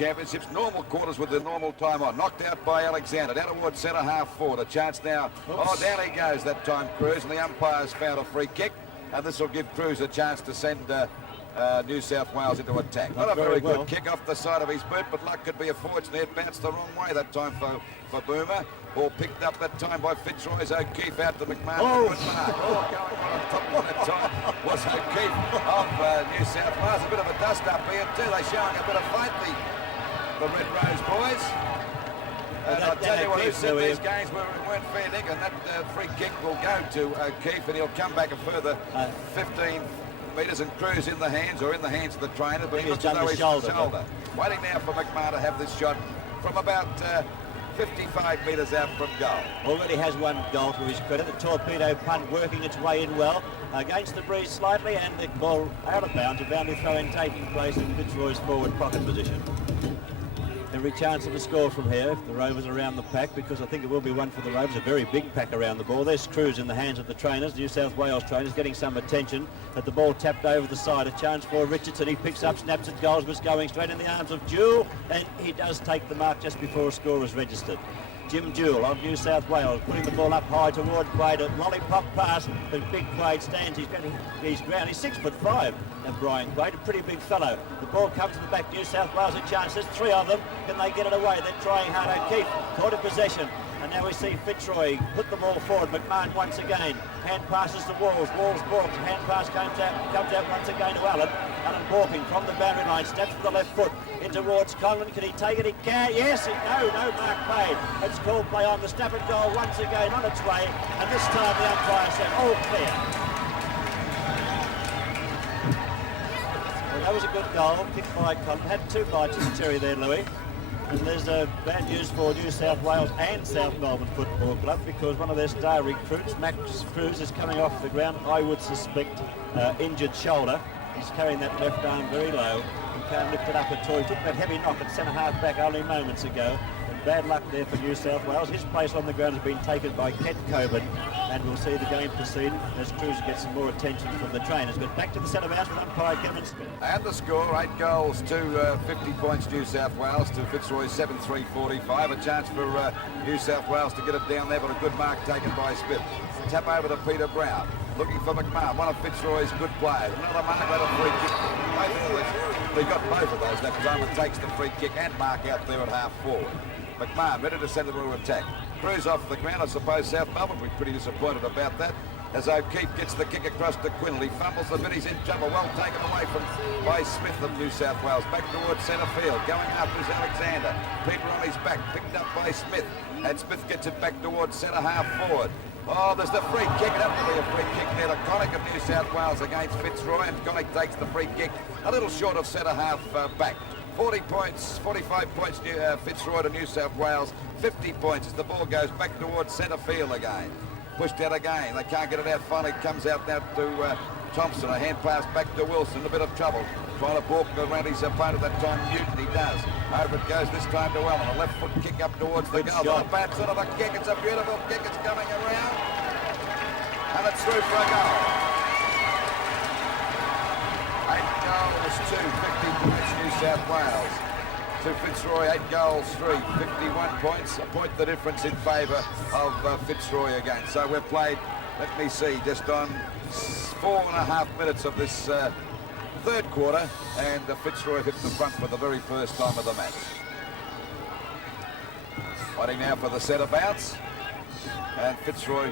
Championships. Normal quarters with the normal time on. Knocked out by Alexander. Down towards centre half forward. A chance now. Oops. Oh, down he goes that time, Cruz. And the umpire's found a free kick. And this will give Cruz a chance to send New South Wales into attack. Not a very good kick off the side of his boot, but luck could be a fortune. It bounced the wrong way that time for Boomer. Ball picked up that time by Fitzroy's O'Keefe out to McMahon. Going on top of that time was O'Keefe of New South Wales. A bit of a dust up here too. They're showing a bit of fight, the Red Rose boys. And I'll tell you what, who said these games weren't fair, Nick, and that free kick will go to O'Keefe, and he'll come back a further 15 metres, and Cruz in the hands of the trainer, but he must know his shoulder. Waiting now for McMahon to have this shot from about 55 metres out from goal. Already has one goal to his credit. The torpedo punt working its way in well. Against the breeze slightly, and the ball out of bounds. A boundary throw-in taking place in Fitzroy's forward pocket position. Every chance of a score from here if the Rovers are around the pack, because I think it will be one for the Rovers. A very big pack around the ball. There's Cruz in the hands of the trainers, New South Wales trainers, getting some attention. But the ball tapped over the side. A chance for Richardson. He picks up, snaps at goals, was going straight in the arms of Jewell, and he does take the mark just before a score is registered. Jim Jewell of New South Wales putting the ball up high toward Quaid. A lollipop pass, but big Quaid stands. He's ground. He's 6'5", and Brian Quaid, a pretty big fellow. The ball comes to the back. New South Wales a chance. There's three of them. Can they get it away? They're trying hard. O'Keefe caught in possession. And now we see Fitzroy put the ball forward. McMahon once again. Hand passes to Walls. Walls balks. Hand pass comes out once again to Allen. Allen walking from the boundary line. Steps with the left foot in towards Conlon. Can he take it? He can. Yes. No mark made. It's called play on. The Stafford goal once again on its way. And this time the umpire said, all clear. Well, that was a good goal. Kicked by Conlon. Had two bites of the cherry there, Louis. And there's bad news for New South Wales and South Melbourne Football Club, because one of their star recruits, Max Cruz, is coming off the ground. I would suspect injured shoulder. He's carrying that left arm very low and can't lift it up at all. He took that heavy knock at centre half back only moments ago. And bad luck there for New South Wales. His place on the ground has been taken by Kent Coburn, and we'll see the game proceed as Cruz gets some more attention from the trainers. But back to the centre bounce with umpire Kevin Smith. And the score, 8 goals to 50 points New South Wales to Fitzroy 7-3-45. A chance for New South Wales to get it down there, but a good mark taken by Smith. Tap over to Peter Brown. Looking for McMahon, one of Fitzroy's good players. Another mark, that a free kick. They got both of those that time, and takes the free kick and mark out there at half forward. McMahon ready to send it to attack. Cruz off the ground. I suppose South Melbourne will be pretty disappointed about that, as O'Keefe gets the kick across to Quinnell. He fumbles the bit, he's in trouble. Well taken away by Smith of New South Wales. Back towards centre field. Going up is Alexander. Peter on his back, picked up by Smith. And Smith gets it back towards centre half forward. Oh, there's the free kick. It happened to be a free kick there to Connick of New South Wales against Fitzroy, and Connick takes the free kick a little short of centre half back. 40 points, 45 points Fitzroy to New South Wales, 50 points as the ball goes back towards centre field again. Pushed out again, they can't get it out, finally comes out now to Thompson. A hand pass back to Wilson, a bit of trouble. Trying to walk around his opponent that time, Newton, he does. Over it goes this time to Allen, a left foot kick up towards the goal. Not a bad sort of a kick, it's a beautiful kick, it's coming around. And it's through for a goal. 8 goals to 50 points New South Wales. To Fitzroy, 8 goals, 3, 51 points. A point the difference in favour of Fitzroy again. So we've played, let me see, just on 4.5 minutes of this third quarter, and Fitzroy hit the front for the very first time of the match. Fighting now for the centre bounce, and Fitzroy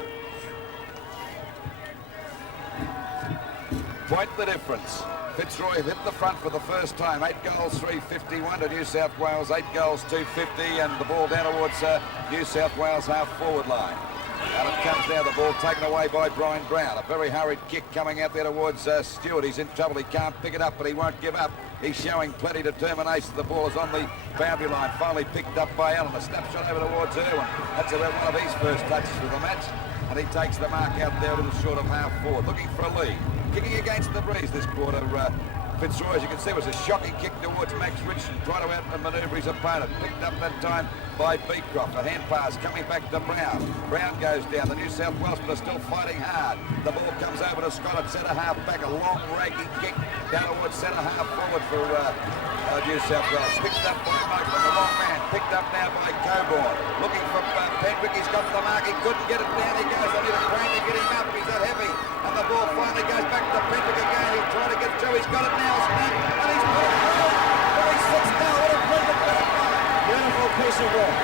point the difference. Fitzroy hit the front for the first time. 8 goals, 351 to New South Wales. 8 goals, 250, and the ball down towards New South Wales half forward line. Out it comes now, the ball taken away by Brian Brown. A very hurried kick coming out there towards Stewart. He's in trouble, he can't pick it up, but he won't give up. He's showing plenty of determination. The ball is on the boundary line, finally picked up by Allen. A snapshot over towards Irwin. That's about one of his first touches for the match, and he takes the mark out there a little short of half forward. Looking for a lead. Kicking against the breeze this quarter, Fitzroy, as you can see, was a shocking kick towards Max Richardson, trying to out-manoeuvre his opponent. Picked up that time by Beecroft. A hand pass coming back to Brown. Brown goes down. The New South Wales are still fighting hard. The ball comes over to Scott at centre half back. A long raking kick down towards centre half forward for New South Wales. Picked up by Moakland, the wrong man. Picked up now by Coburn. Looking for Pendrick. He's got the mark. He couldn't get it down. He goes. I need a crane to get him up. He's that heavy. And the ball finally goes back to Pendrick again. He's trying to get through. He's got it now. Snap. And he's put it through. 46 now. What a brilliant play. Beautiful piece of work.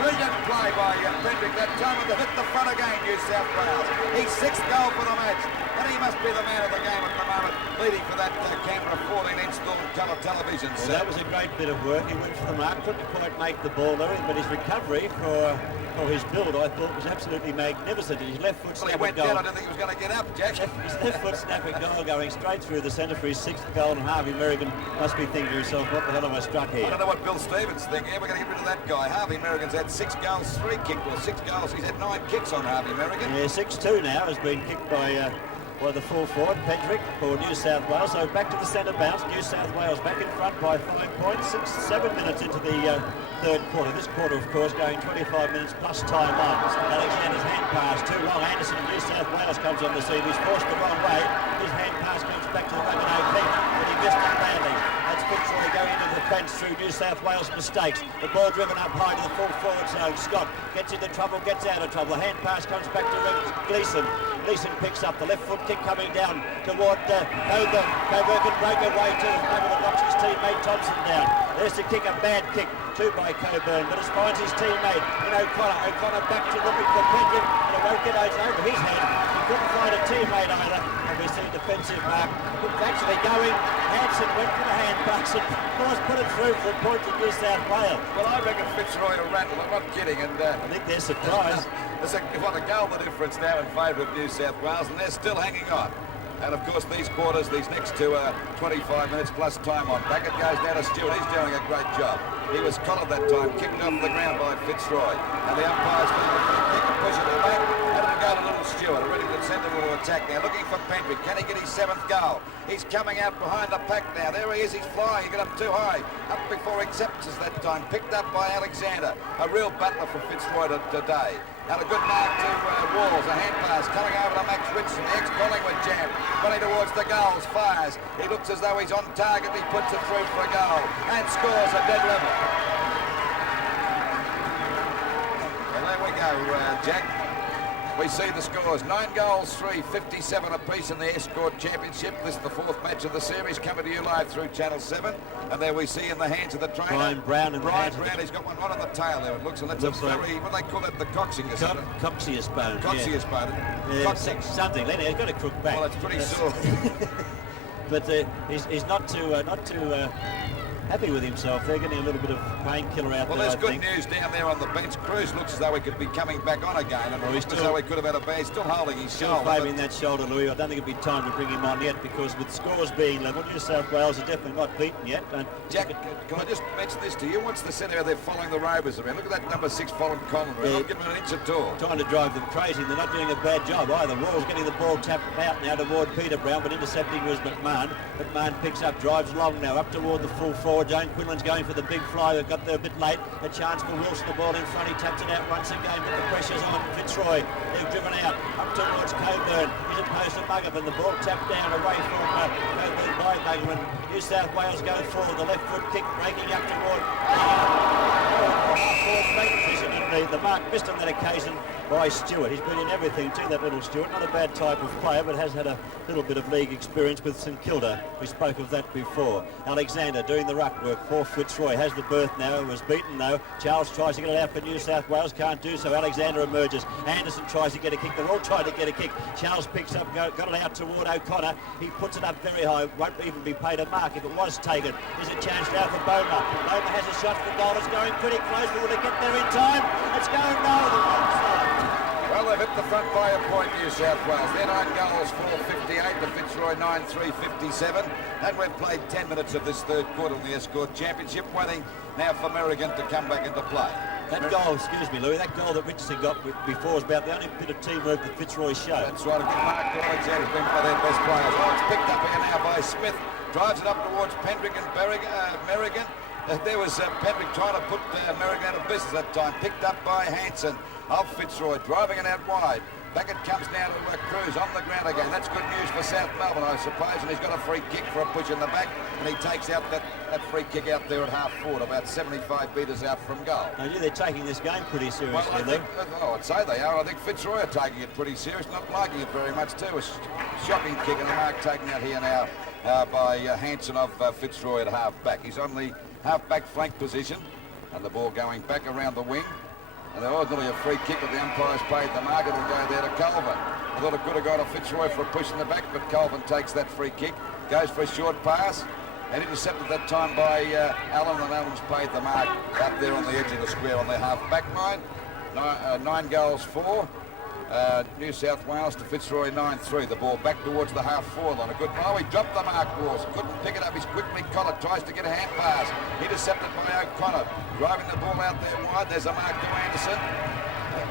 Brilliant play by Pendrick. That time to hit the front again, New South Wales. His 6th goal for the match. And he must be the man of the game at the moment, leading for that Canberra 14-inch colour television Well, set. that was a great bit of work. He went for the mark, couldn't quite make the ball, Louis, but his recovery for his build, I thought, was absolutely magnificent. His left foot Well, he snap went goal. down. I didn't think he was going to get up, Jack. His left foot snapping goal going straight through the centre for his 6th goal, and Harvey Merrigan must be thinking to himself, what the hell am I struck here? I don't know what Bill Stevens thinking. We're going to get rid of that guy. Harvey Merrigan's had 6 goals, 3 kicks. Well, 6 goals. He's had 9 kicks on Harvey Merrigan. Yeah, 6-2 now has been kicked by the full forward, Pendrick, for New South Wales. So back to the centre bounce. New South Wales back in front by 5 points. 7 minutes into the third quarter. This quarter, of course, going 25 minutes plus time on. Alexander's hand pass too long. Anderson of New South Wales comes on the scene. He's forced the wrong way. His hand pass comes back to the rugged OP, but he missed it badly. That's Fitzroy going into the fence through New South Wales mistakes. The ball driven up high to the full forward zone. Scott gets into trouble, gets out of trouble. Hand pass comes back to Gleeson. Gleeson picks up the left foot kick coming down toward Coburn. Coburn can break away too. Able to knocks his teammate Thompson down. There's the kick, a bad kick too by Coburn, but it finds his teammate in O'Connor. O'Connor back to looking for Pendrick, and it won't get over his head. He couldn't find a teammate either. And we see defensive mark. Actually going. Hanson went for the hand pass and Force put it through for a point to New South Wales. Well, I reckon Fitzroy will rattle. I'm not kidding. And I think they're surprised. There's a goal the difference now in favour of New South Wales, and they're still hanging on. And of course, these quarters, these next two are 25 minutes plus time on. Back it goes now to Stewart. He's doing a great job. He was collared that time, kicked off the ground by Fitzroy. And the umpire's going to push it back. And it'll go to little Stewart, ready to send him to attack now. Looking for Pendrick. Can he get his 7th goal? He's coming out behind the pack now. There he is. He's flying. He got up too high. Up before acceptance that time. Picked up by Alexander. A real battler for Fitzroy today. And a good mark to Walls, a hand pass coming over to Max Richardson, the ex-Collingwood jam, running towards the goals, fires. He looks as though he's on target, he puts it through for a goal and scores a dead level. And there we go, Jack. We see the scores, 9 goals, 3, 57 apiece in the Escort Championship. This is the 4th match of the series, coming to you live through Channel 7. And there we see in the hands of the trainer, Brian Brown. He's got one right on the tail there, it looks, and that's a very, what they call it, the coccygeus. Coccygeus bone. Coccygeus bone. Yeah, something. He's got a crook back. Well, it's pretty sore. But he's not too happy with himself. They're getting a little bit of painkiller out there. Well, there's good news down there on the bench. Cruz looks as though he could be coming back on again, and he's as though he could have had a bad. Still holding his shoulder. Still favouring that shoulder, Louis. I don't think it'd be time to bring him on yet, because with scores being level, New South Wales are definitely not beaten yet. And Jack, can I just mention this to you? What's the centre they're following the Rovers around? Look at that number 6 following Collins. They're not giving an inch at all. Trying to drive them crazy. They're not doing a bad job either. Wall's getting the ball tapped out now toward Peter Brown, but intercepting was McMahon. McMahon picks up, drives long now, up toward the full forward zone. Quinlan's going for the big fly. They got there a bit late. A chance for Wilson, the ball in front. He taps it out once again, but the pressure's on Fitzroy. They've driven out up towards Coburn. He's opposed to Muggerman. The ball tapped down away from Coburn by Muggerman. New South Wales going forward. The left foot kick breaking up toward position, and the mark missed on that occasion by Stewart. He's been in everything too, that little Stewart. Not a bad type of player, but has had a little bit of league experience with St Kilda. We spoke of that before. Alexander doing the ruck work for Fitzroy. Has the berth now. Was beaten though. Charles tries to get it out for New South Wales. Can't do so. Alexander emerges. Anderson tries to get a kick. They're all trying to get a kick. Charles picks up, got it out toward O'Connor. He puts it up very high. Won't even be paid a mark if it was taken. There's a chance now for Boma. Boma has a shot for goal. It's going pretty close, but will it get there in time? It's going no, the wrong side. Well, they've hit the front by a point, New South Wales. They're 9 goals, 4-58 to Fitzroy, 9-3-57. And we've played 10 minutes of this third quarter in the Escort Championship, waiting now for Merrigan to come back into play. That goal, excuse me, Louis, that goal that Richardson got before was about the only bit of teamwork that Fitzroy showed. That's right, a good mark to Alexander's been one of their best players. Oh, it's picked up here now by Smith. Drives it up towards Pendrick and Merrigan. There was Pendrick trying to put Merrigan out of business that time. Picked up by Hanson of Fitzroy, driving it out wide. Back it comes now to Cruz on the ground again. That's good news for South Melbourne, I suppose. And he's got a free kick for a push in the back. And he takes out that free kick out there at half forward, about 75 metres out from goal. I knew they're taking this game pretty seriously, well, I'd say they are. I think Fitzroy are taking it pretty serious, not liking it very much too. A shocking kick and a mark taken out here now by Hanson of Fitzroy at half-back. He's on the half-back flank position. And the ball going back around the wing. And there was nearly a free kick, but the umpires paid the mark. It'll go there to Colvin. I thought it could have gone to Fitzroy for a push in the back, but Colvin takes that free kick, goes for a short pass, and intercepted that time by Allen, and Allen's paid the mark out there on the edge of the square on their half-back line. 9 goals for New South Wales to Fitzroy 9-3. The ball back towards the half-forward line. A good ball. He dropped the mark, Wars. Couldn't pick it up. He's quickly caught it. Tries to get a hand pass. Intercepted by O'Connor. Driving the ball out there wide. There's a mark to Anderson.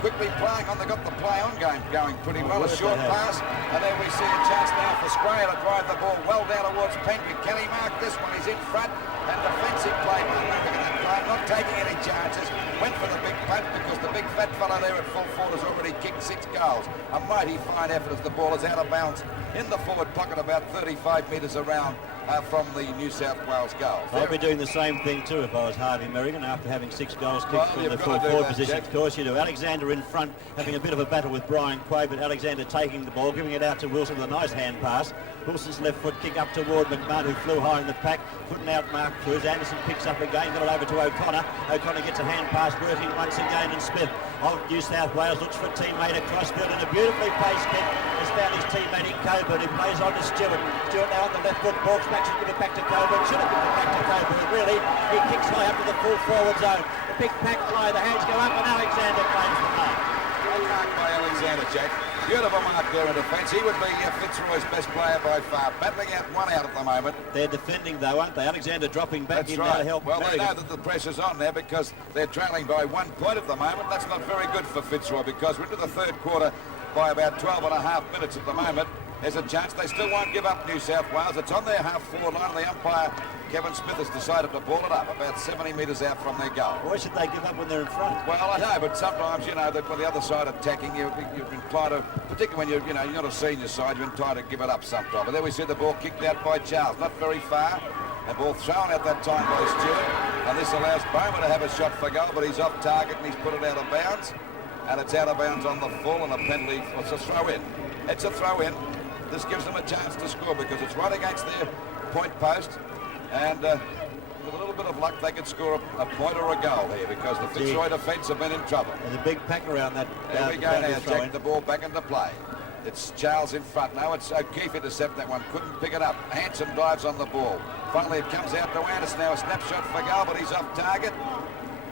Quickly playing on. They got the play on going pretty well. A short pass. And there we see a chance now for Sprayer to drive the ball well down towards Penry. Can he mark this one? He's in front. And defensive play by moving at that time. Not taking any chances. Went for the big punt because the big fat fella there at full forward has already kicked 6 goals. A mighty fine effort as the ball is out of bounds in the forward pocket about 35 metres around from the New South Wales goal. I'd be doing the same thing too if I was Harvey Merrigan after having 6 goals kicked from the full forward position. Of course you do. Alexander in front having a bit of a battle with Brian Quay, but Alexander taking the ball, giving it out to Wilson with a nice hand pass. Wilson's left foot kick up toward McMahon, who flew high in the pack, putting out Mark Cruz. Anderson picks up again, got it over to O'Connor. O'Connor gets a hand pass, working once again, and Smith of New South Wales looks for a teammate across field, and a beautifully placed kick has found his teammate in Coburn, who plays on to Stewart. Stewart now on the left foot, balks back, should give it back to Coburn, should have given it back to Coburn, really. He kicks high up to the full forward zone. The big pack fly, the hands go up, and Alexander claims the mark. Great mark by Alexander, Jack. Beautiful mark there in defence. He would be Fitzroy's best player by far. Battling out one out at the moment. They're defending though, aren't they? Alexander dropping back. That's in right. Now to help. Well, they know that the pressure's on there because they're trailing by 1 point at the moment. That's not very good for Fitzroy because we're into the third quarter by about 12 and a half minutes at the moment. There's a chance they still won't give up, New South Wales. It's on their half-forward line. The umpire, Kevin Smith, has decided to ball it up about 70 metres out from their goal. Why should they give up when they're in front? Well, I know, but sometimes, you know, that when the other side attacking, you're inclined to, particularly when you're not a senior side, you're inclined to give it up sometimes. But there we see the ball kicked out by Charles, not very far. The ball thrown at that time by Stewart, and this allows Bowman to have a shot for goal, but he's off target and he's put it out of bounds. And it's out of bounds on the full, and a penalty. It's a throw in. It's a throw in. This gives them a chance to score because it's right against their point post, and with a little bit of luck they could score a point or a goal here because the Fitzroy defence have been in trouble. There's a big pack around that. There we go now, Jack, the ball back into play. It's Charles in front now. It's O'Keefe intercept that one, couldn't pick it up. Hanson dives on the ball. Finally it comes out to Anderson now, a snapshot for goal, but he's off target.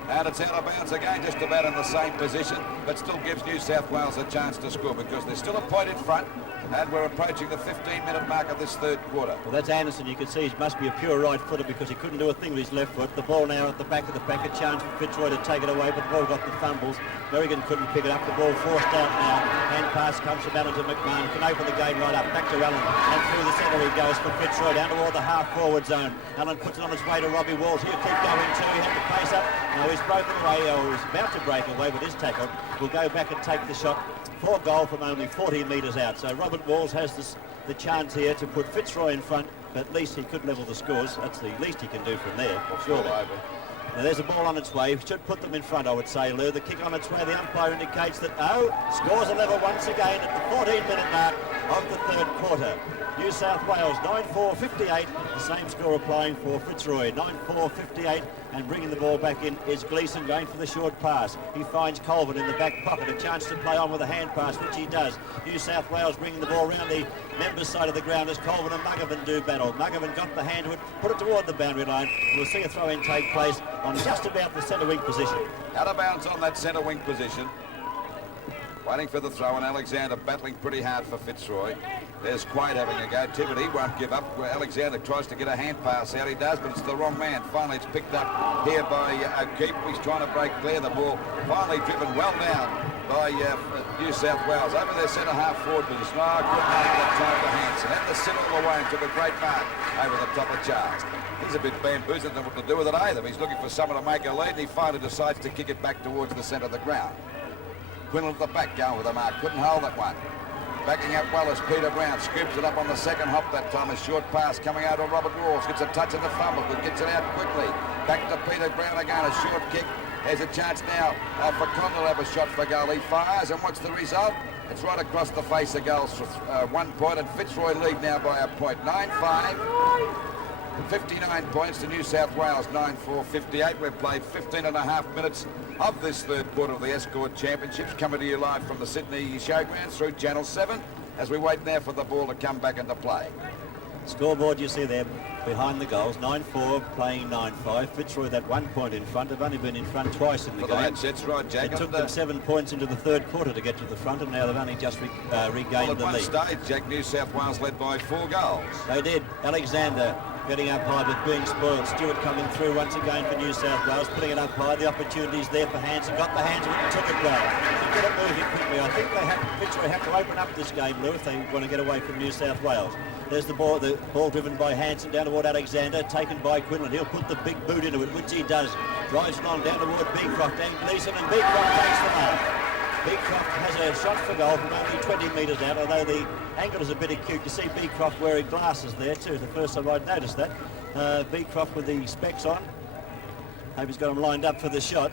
And it's out of bounds again, just about in the same position, but still gives New South Wales a chance to score because there's still a point in front, and we're approaching the 15-minute mark of this third quarter. Well, that's Anderson. You can see he must be a pure right-footer because he couldn't do a thing with his left foot. The ball now at the back of the pack, a chance for Fitzroy to take it away, but the ball got the fumbles. Merrigan couldn't pick it up. The ball forced out now. Hand pass comes from Allen to McMahon. Can open the game right up. Back to Allen. And through the centre he goes for Fitzroy down toward the half-forward zone. Allen puts it on his way to Robbie Walls. He'll keep going too. He had to pace up. Now he's broken away, or he's about to break away with his tackle. We'll go back and take the shot for goal from only 40 metres out. So Robert Walls has the chance here to put Fitzroy in front, but at least he could level the scores. That's the least he can do from there, surely. Now there's a ball on its way. Should put them in front, I would say, Lou. The kick on its way. The umpire indicates that, scores a level once again at the 14-minute mark of the third quarter. New South Wales 9-4-58. The same score applying for Fitzroy. 9-4-58. And bringing the ball back in is Gleeson going for the short pass. He finds Colvin in the back pocket. A chance to play on with a hand pass, which he does. New South Wales bringing the ball around the members' side of the ground as Colvin and Muggervan do battle. Muggervan got the hand to it, put it toward the boundary line. We'll see a throw-in take place on just about the centre wing position. Out of bounds on that centre wing position. Waiting for the throw, and Alexander battling pretty hard for Fitzroy. There's Quaid having a go. Tibbet, he won't give up. Alexander tries to get a hand pass out. He does, but it's the wrong man. Finally, it's picked up here by O'Keefe. He's trying to break clear the ball. Finally driven well down by New South Wales. Over their centre half forward position. Couldn't make that time to Hanson. Had to sit all the way and took a great mark over the top of Charles. He's a bit bamboozled, doesn't know what to do with it either. He's looking for someone to make a lead, and he finally decides to kick it back towards the centre of the ground. Quinlan at the back going with the mark. Couldn't hold that one. Backing up well as Peter Brown scoops it up on the second hop that time. A short pass coming out of Robert Walls. Gets a touch of the fumble, but gets it out quickly. Back to Peter Brown again. A short kick. There's a chance now for Condell to have a shot for goal. He fires, and what's the result? It's right across the face of goals for 1 point, and Fitzroy lead now by a point. 9-5. 59 points to New South Wales, 9-4-58. We've played 15.5 minutes of this third quarter of the Escort Championships, coming to you live from the Sydney Showgrounds through Channel 7 as we wait now for the ball to come back into play. Scoreboard you see there behind the goals, 9-4 playing 9-5. Fitzroy that 1 point in front. Have only been in front twice in the game. That's right, Jack. It took them 7 points into the third quarter to get to the front, and now they've only just regained the lead. At one stage, Jack, New South Wales led by 4 goals. They did. Alexander getting up high but being spoiled. Stewart coming through once again for New South Wales, putting it up high. The opportunity's there for Hansen. Got the hands of it and took it well. To get it moving quickly. I think Fitzroy have to open up this game, Lou, if they want to get away from New South Wales. There's the ball driven by Hansen down toward Alexander, taken by Quinlan. He'll put the big boot into it, which he does. Drives it on down toward Beecroft and Gleeson, and Beecroft takes the mark. Beecroft has a shot for goal from only 20 metres out, although the angle is a bit acute. You see Beecroft wearing glasses there too. The first time I'd noticed that. Beecroft with the specs on. Hope he's got him lined up for the shot.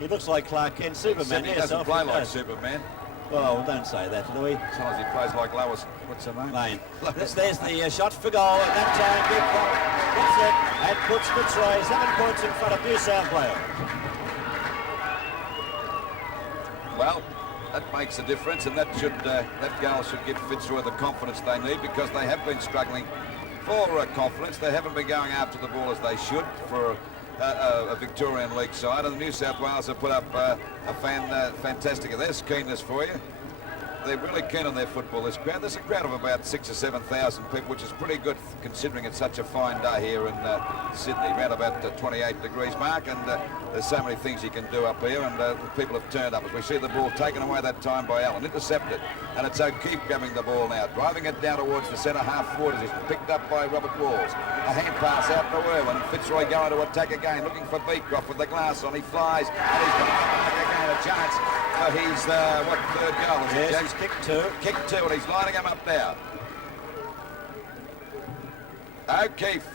He looks like Clark Kent Superman. He doesn't play like Superman. Oh, well, don't say that, Louis. Sometimes he plays like Lois. What's her name? Lane. There's the shot for goal, and that time Beecroft gets it and puts Fitzroy 7 points in front of New South Wales. Well, that makes a difference, and that goal should give Fitzroy the confidence they need, because they have been struggling for confidence. They haven't been going after the ball as they should for a Victorian League side, and the New South Wales have put up a fantastic. There's keenness for you. They're really keen on their football, this crowd. There's a crowd of about 6,000 or 7,000 people, which is pretty good considering it's such a fine day here in Sydney, around about the 28 degrees mark, and there's so many things you can do up here, and people have turned up. As we see the ball taken away that time by Allen, intercepted, and it's O'Keefe grabbing the ball now, driving it down towards the centre half forward position, picked up by Robert Walls. A hand pass out to Irwin, and Fitzroy going to attack again, looking for Beecroft with the glass on. He flies, and he's got again a chance. He's third goal? Yes, he's kicked 2. Kicked 2, and he's lining him up now. O'Keefe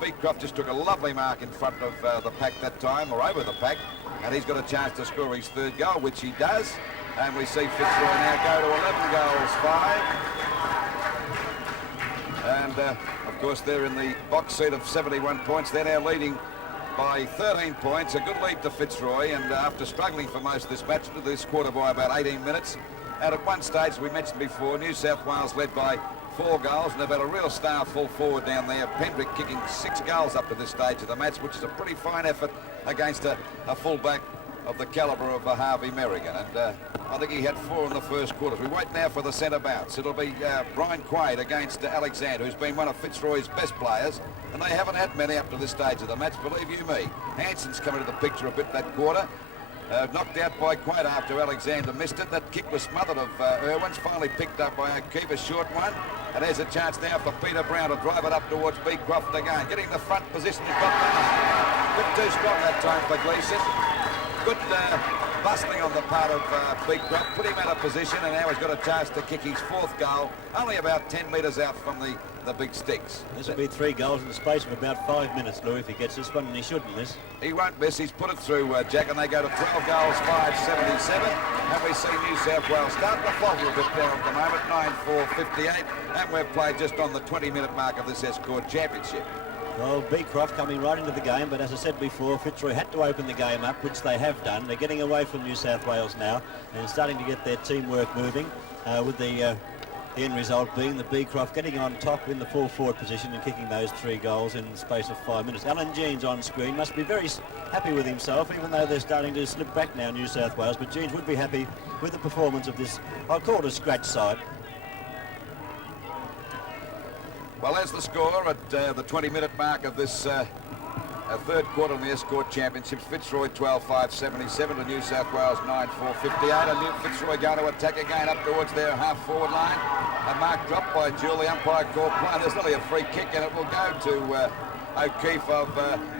Beecroft just took a lovely mark in front of the pack that time, or over the pack, and he's got a chance to score his third goal, which he does. And we see Fitzroy now go to 11 goals, 5. And of course they're in the box seat of 71 points. They're now leading by 13 points, a good lead to Fitzroy, and after struggling for most of this match, this quarter by about 18 minutes. And at one stage, we mentioned before, New South Wales led by 4 goals, and they've had a real star full forward down there. Pendrick kicking 6 goals up to this stage of the match, which is a pretty fine effort against a fullback of the calibre of Harvey Merrigan, and I think he had 4 in the first quarter. We wait now for the centre bounce. It'll be Brian Quaid against Alexander, who's been one of Fitzroy's best players, and they haven't had many up to this stage of the match, believe you me. Hansen's come into the picture a bit that quarter. Knocked out by Quaid after Alexander missed it. That kick was smothered of Irwin's, finally picked up by O'Keefe, a short one. And there's a chance now for Peter Brown to drive it up towards Beecroft again. Getting the front position, he's got the bit too strong that time for Gleeson. Good bustling on the part of Beecroft, put him out of position, and now he's got a chance to kick his 4th goal, only about 10 metres out from the big sticks. This will be 3 goals in the space of about 5 minutes, Lou, if he gets this one, and he shouldn't miss. He won't miss. He's put it through, Jack, and they go to 12 goals, 5-77, and we see New South Wales start to falter a bit there at the moment, 9-4-58, and we've played just on the 20-minute mark of this Escort Championship. Well, Beecroft coming right into the game, but as I said before, Fitzroy had to open the game up, which they have done. They're getting away from New South Wales now and starting to get their teamwork moving, with the end result being the Beecroft getting on top in the full forward position and kicking those 3 goals in the space of 5 minutes. Alan Jeans on screen must be very happy with himself, even though they're starting to slip back now, New South Wales, but Jeans would be happy with the performance of this, I'll call it a scratch side. Well, there's the score at the 20-minute mark of this third quarter in the Escort Championships. Fitzroy 12-5-77 to New South Wales 9-4-58. And Fitzroy going to attack again up towards their half-forward line. A mark dropped by Jewell, the umpire called play. There's nearly a free kick, and it will go to O'Keefe of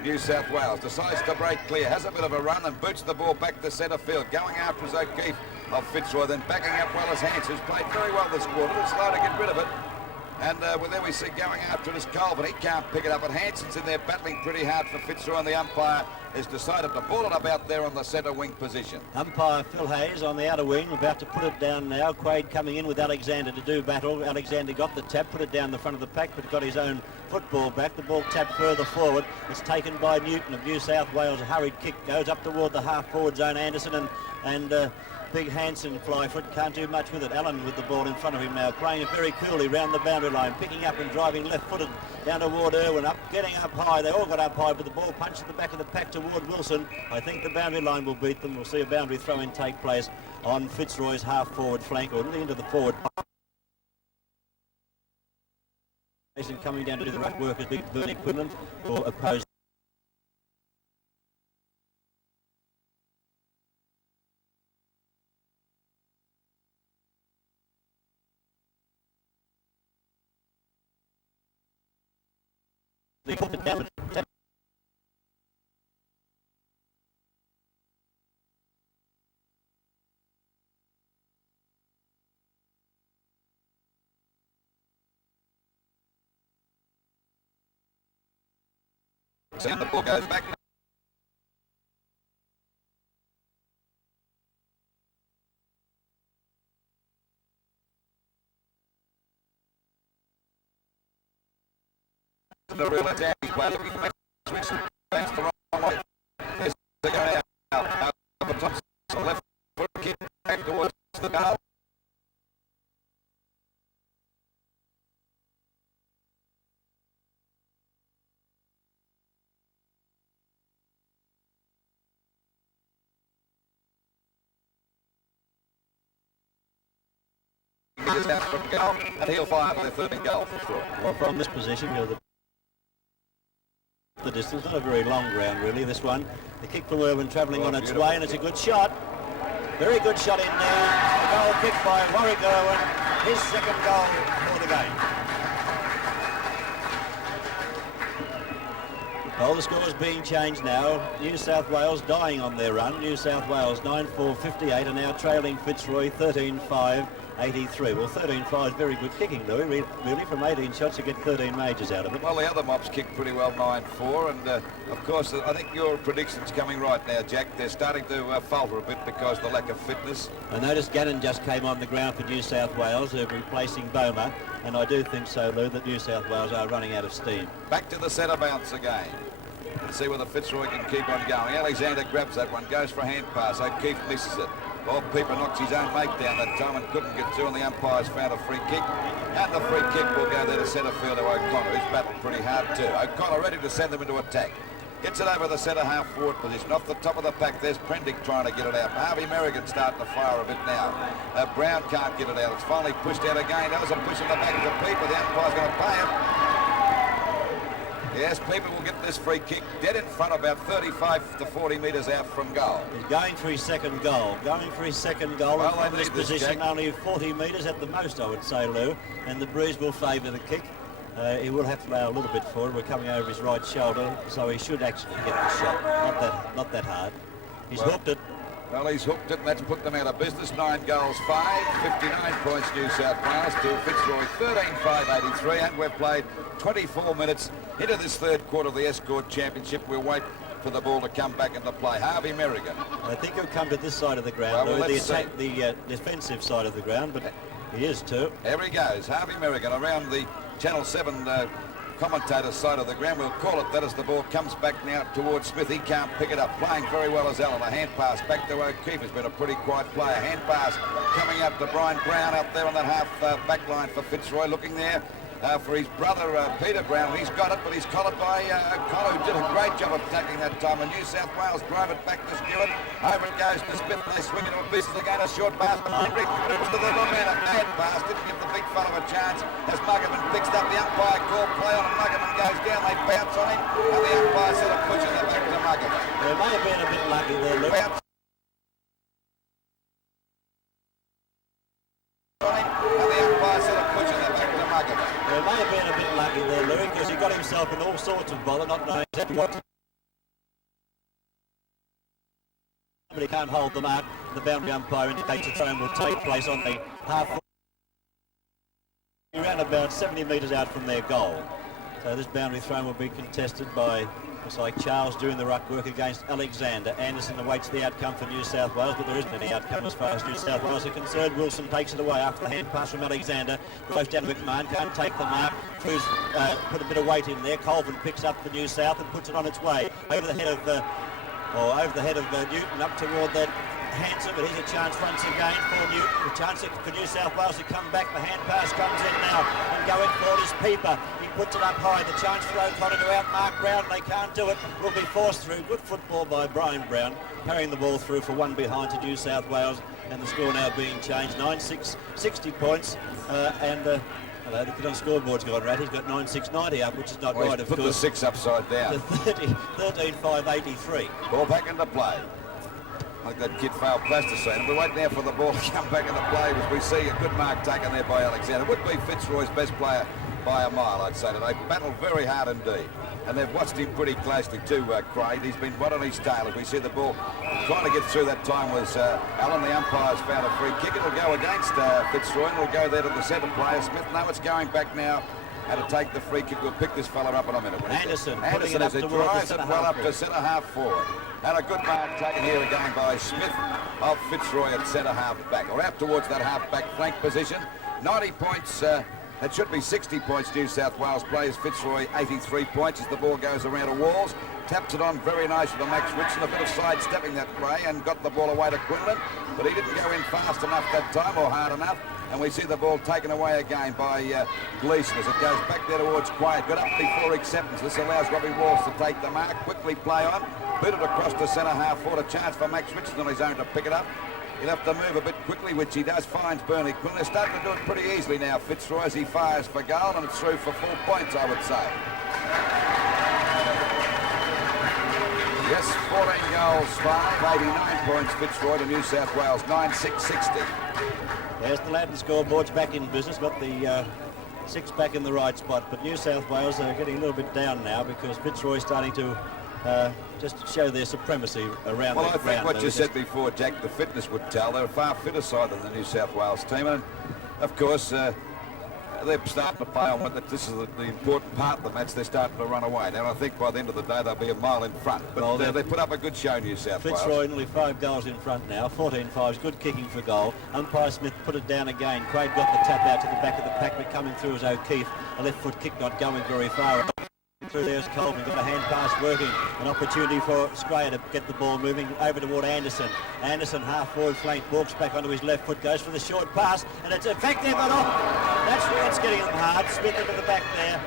New South Wales. Decides to break clear, has a bit of a run and boots the ball back to centre field. Going after is O'Keefe of Fitzroy, then backing up well as Hans, who's played very well this quarter. A little slow to get rid of it. And well, there we see going after it is Cole, but he can't pick it up. And Hanson's in there battling pretty hard for Fitzroy, and the umpire has decided to ball it about there on the centre wing position. Umpire Phil Hayes on the outer wing, about to put it down now. Quaid coming in with Alexander to do battle. Alexander got the tap, put it down the front of the pack, but got his own football back. The ball tapped further forward. It's taken by Newton of New South Wales. A hurried kick goes up toward the half-forward zone. Anderson and big Hanson fly foot can't do much with it. Allen with the ball in front of him now, playing it very coolly round the boundary line, picking up and driving left-footed down toward Irwin, getting up high. They all got up high, but the ball punched at the back of the pack toward Wilson. I think the boundary line will beat them. We'll see a boundary throw-in take place on Fitzroy's half-forward flank, or into the forward. Coming down to do the rough work as big Bernie Quinlan for opposed. They put it down. And the ball goes back. The real attack is well looking to make the switch. Thanks the wrong way. Yes, they're going out. The top left foot kick back towards the goal. Down from goal, and he'll fire for their third and goal for sure. Well, from this position, you know, the distance, not a very long ground really, this one. The kick from Irwin travelling on its way, and it's a good shot. Very good shot in there. A goal kick by Warwick Irwin, his second goal for the game. Well, the score is being changed now. New South Wales dying on their run. New South Wales 9-4-58 are now trailing Fitzroy 13-5-83. Well, 13-5 is very good kicking, Louis. Really, from 18 shots, you get 13 majors out of it. Well, the other mobs kicked pretty well, 9-4, and of course, I think your prediction's coming right now, Jack. They're starting to falter a bit because of the lack of fitness. I noticed Gannon just came on the ground for New South Wales, replacing Boma, and I do think so, Lou, that New South Wales are running out of steam. Back to the centre bounce again. Let's see whether Fitzroy can keep on going. Alexander grabs that one, goes for a hand pass. O'Keefe misses it. Well, Pieper knocks his own mate down that time and couldn't get to, and the umpires found a free kick. And the free kick will go there to centre field to O'Connor, who's battled pretty hard too. O'Connor ready to send them into attack. Gets it over the centre half forward position. Off the top of the pack, there's Prendick trying to get it out. Harvey Merrigan starting to fire a bit now. Brown can't get it out. It's finally pushed out again. That was a push in the back of the Pieper. The umpire's going to pay him. Yes, Pieper will get this free kick dead in front, about 35 to 40 metres out from goal. He's going for his second goal. Going for his second goal. Well, from this position, only 40 metres at the most, I would say, Lou. And the breeze will favour the kick. He will have to allow a little bit forward. We're coming over his right shoulder, so he should actually get the shot. Not that hard. He's hooked it. Well, he's hooked it, and that's put them out of business. 9 goals, 59 points New South Wales to Fitzroy 13-5-83, and we've played 24 minutes into this third quarter of the Escort Championship. We'll wait for the ball to come back into play. Harvey Merrigan. I think he'll come to this side of the ground, well, the defensive side of the ground, but he is too. There he goes, Harvey Merrigan around the Channel 7 commentator's side of the ground. We'll call it that as the ball comes back now towards Smith. He can't pick it up. Playing very well as Allen. A hand pass back to O'Keefe. Has been a pretty quiet player. Hand pass coming up to Brian Brown out there on that half back line for Fitzroy. Looking there for his brother Peter Brown. He's got it, but he's collared by O'Connor, who did a great job of tackling that time. And New South Wales drive it back to Stewart. Over it goes to Smith. They swing it to a pieces again. A short pass from Hendrick. It was to the long man. A bad pass. Didn't give the big fellow a chance. As Muggerman picks up, the umpire called play on, and Muggerman goes down. They bounce on him, and the umpire sort of pushes it back to Muggerman. They may have been a bit lucky there, Luke. Bounce on him, and the umpire sort of pushes it back to Muggerman. They may have been a bit lucky there, Louis, because he got himself an all sorts of bother, not knowing exactly what. But he can't hold the mark. The boundary umpire indicates a throw will take place on the half. Around about 70 metres out from their goal. So this boundary throw will be contested by, looks like Charles doing the ruck work against Alexander. Anderson awaits the outcome for New South Wales, but there isn't any outcome as far as New South Wales are concerned. Wilson takes it away after the hand pass from Alexander. Goes down to McMahon, can't take the mark. Cruz put a bit of weight in there. Colvin picks up for New South and puts it on its way over the head of Newton up toward that Hanson, but here's a chance once again for Newton. A chance for New South Wales to come back. The hand pass comes in now, and going forward is Pieper. He puts it up high. The chance for O'Connor to outmark Brown. They can't do it. Will be forced through. Good football by Brian Brown, carrying the ball through for one behind to New South Wales, and the score now being changed. 9-6, 60 points, hello, the kid on scoreboard's got right. He's got 9-6-90 up, which is not right, of course. Put the 6 upside down. To 13-5-83. Ball back into play. Like that kid failed plasticine. We wait now for the ball to come back into play as we see a good mark taken there by Alexander. Would be Fitzroy's best player by a mile, I'd say today. Battled very hard indeed. And they've watched him pretty closely too, Craig. He's been right on his tail. As we see the ball trying to get through that time was Allen. The umpire's found a free kick. It'll go against Fitzroy, and it'll go there to the centre player, Smith. No, it's going back now. And to take the free kick, we'll pick this fella up in a minute. Anderson as he drives it well up to centre half forward. And a good mark taken here again by Smith of Fitzroy at centre half back. Or out towards that half back flank position. 90 points. It should be 60 points New South Wales plays. Fitzroy 83 points as the ball goes around the walls. Taps it on very nicely to Max Richardson. A bit of sidestepping that way and got the ball away to Quinlan. But he didn't go in fast enough that time or hard enough. And we see the ball taken away again by Gleeson as it goes back there towards Quaid. Got up before acceptance. This allows Robbie Walsh to take the mark. Quickly play on. Boot it across to centre half forward. A chance for Max Richardson on his own to pick it up. He'll have to move a bit quickly, which he does. Finds Bernie Quinn. They're starting to do it pretty easily now, Fitzroy, as he fires for goal, and it's through for 4 points, I would say. Yes, 14 goals, 89 points, Fitzroy to New South Wales, 9-6-60. There's the Latin scoreboard's back in business, got the 6 back in the right spot, but New South Wales are getting a little bit down now because Fitzroy's starting to just show their supremacy around the ground. Well, I think what you said before, Jack, the fitness would tell. They're a far fitter side than the New South Wales team, and of course they're starting to play on, but this is the important part of the match. They're starting to run away. Now, I think by the end of the day they'll be a mile in front, but they put up a good show, New South Wales. Fitzroy nearly 5 goals in front now, 14-5, good kicking for goal. Umpire Smith put it down again. Craig got the tap out to the back of the pack, but coming through is O'Keefe. A left foot kick not going very far. Through there's Colvin, got a hand pass working. An opportunity for Scrayer to get the ball moving over toward Anderson. Anderson half forward flank, walks back onto his left foot, goes for the short pass, and it's effective and off. That's where it's getting them hard. Smith into the back there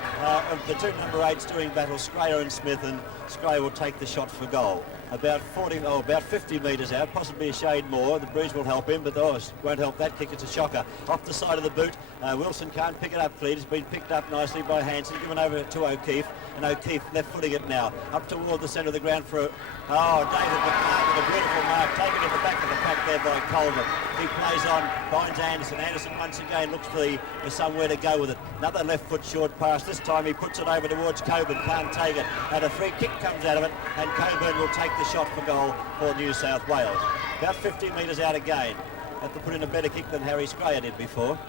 of the 2 number 8s doing battle, Scrayer and Smith, and Scrayer will take the shot for goal. About 50 metres out, possibly a shade more. The breeze will help him, but won't help that kick. It's a shocker. Off the side of the boot, Wilson can't pick it up clean. It's been picked up nicely by Hanson, given over to O'Keefe, and O'Keefe left-footing it now. Up toward the centre of the ground for, David McMahon with a beautiful mark, taken at the back of the pack there by Colvin. He plays on, finds Anderson. Anderson once again looks for somewhere to go with it. Another left foot short pass. This time he puts it over towards Coburn, can't take it. And a free kick comes out of it, and Coburn will take the shot for goal for New South Wales. About 50 metres out again. Have to put in a better kick than Harry Scrayer did before.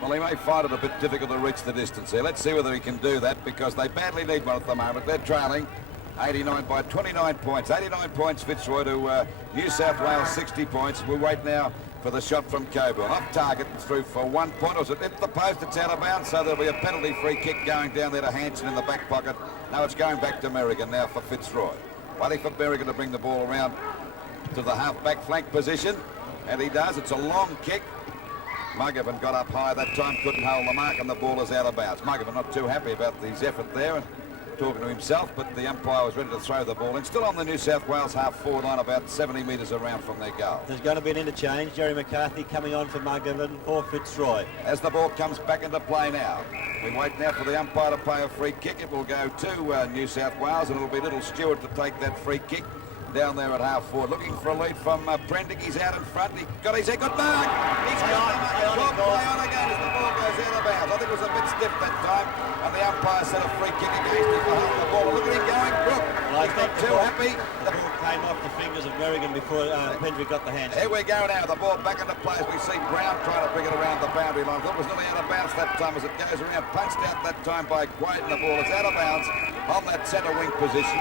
Well, he may find it a bit difficult to reach the distance here. Let's see whether he can do that, because they badly need one at the moment. They're trailing 89 by 29 points. 89 points Fitzroy to New South Wales 60 points. We'll wait now for the shot from Coburn. Off target, through for 1 point. Or is it hit the post? It's out of bounds, so there'll be a penalty free kick going down there to Hanson in the back pocket. No, it's going back to Merrigan now for Fitzroy. Waiting for Merrigan to bring the ball around to the half-back flank position, and he does. It's a long kick. Muggerman got up high that time, couldn't hold the mark, and the ball is out of bounds. Muggerman not too happy about his effort there and talking to himself, but the umpire was ready to throw the ball in. Still on the New South Wales half-forward line, about 70 metres around from their goal. There's going to be an interchange. Jerry McCarthy coming on for Muggerman for Fitzroy. As the ball comes back into play now, we wait now for the umpire to play a free kick. It will go to New South Wales, and it'll be Little Stewart to take that free kick. down there at half forward, looking for a lead from Prendick. He's out in front. He got his good mark. He's got the mark. Play on again as the ball goes out of bounds. I think it was a bit stiff that time, and the umpire set a free kick against him for holding the ball. Look at him going. Brook. Well, He's not too happy. The ball came off the fingers of Merrigan before Pendrick got the hands. Here we go now. The ball back into play as we see Brown trying to bring it around the boundary line. It was nearly out of bounds that time as it goes around. Punched out that time by Quaid, and the ball is out of bounds on that centre wing position.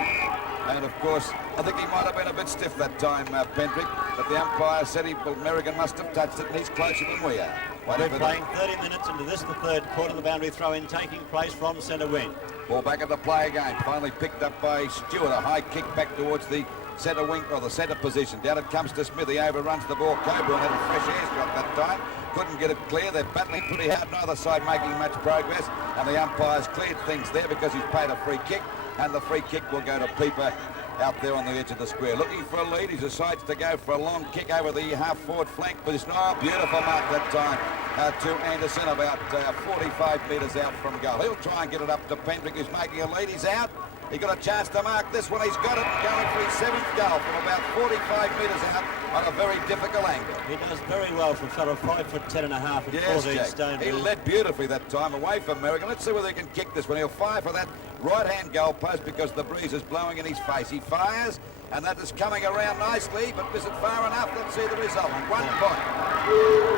And of course, I think he might have been a bit stiff that time, Pendrick, but the umpire said Merrigan must have touched it, and he's closer than we are. We're playing 30 minutes into this, the third quarter. The boundary throw-in taking place from centre wing. Ball back into play again. Finally picked up by Stewart. A high kick back towards the centre wing, or the centre position. Down it comes to Smith. He overruns the ball. Coburn had a fresh air shot that time. Couldn't get it clear. They're battling pretty hard. Neither side making much progress. And the umpire's cleared things there because he's paid a free kick. And the free kick will go to Pieper out there on the edge of the square. Looking for a lead. He decides to go for a long kick over the half-forward flank position. Oh, beautiful mark that time to Anderson, about 45 metres out from goal. He'll try and get it up to Pendrick, who's making a lead. He's out. He got a chance to mark this one. He's got it, going for his 7th goal from about 45 metres out on a very difficult angle. He does very well for a fellow 5'10" and a half and 14 stone. He led beautifully that time away from Merrigan. Let's see whether he can kick this one. He'll fire for that right-hand goal post because the breeze is blowing in his face. He fires, and that is coming around nicely, but is it far enough? Let's see the result. 1 point.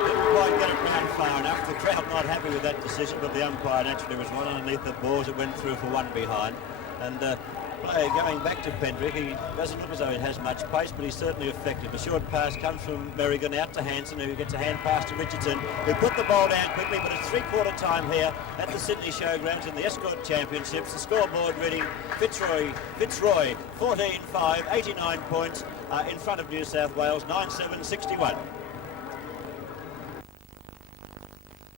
Didn't quite get it round far enough. The crowd not happy with that decision, but the umpire naturally was right underneath the balls. It went through for one behind. And player going back to Pendrick, he doesn't look as though he has much pace, but he's certainly effective. A short pass comes from Merrigan out to Hanson, who gets a hand pass to Richardson, who put the ball down quickly, but it's three-quarter time here at the Sydney Showgrounds in the Escort Championships. The scoreboard reading Fitzroy 14-5, 89 points in front of New South Wales, 9-7-61.